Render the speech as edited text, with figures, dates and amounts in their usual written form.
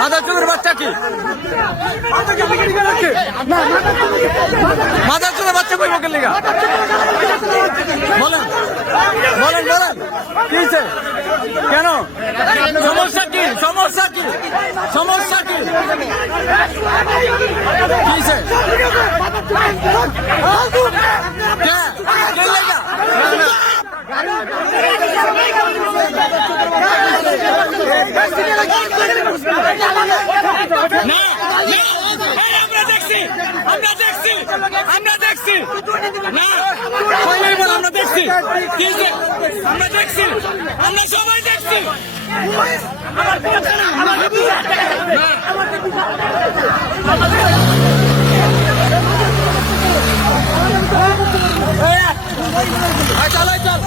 মাদারচোদের বাচ্চা কি? মাদারচোদের বাচ্চা কই বকের লিগা? বলেন বলেন বলেন কি হয়েছে? কেন? সমস্যা কি? সমস্যা কি? সমস্যা কি? কি হয়েছে? আমরা দেখছি আমরা দেখছি আমরা দেখছি আমরা সবাই দেখছি। চালাই চল।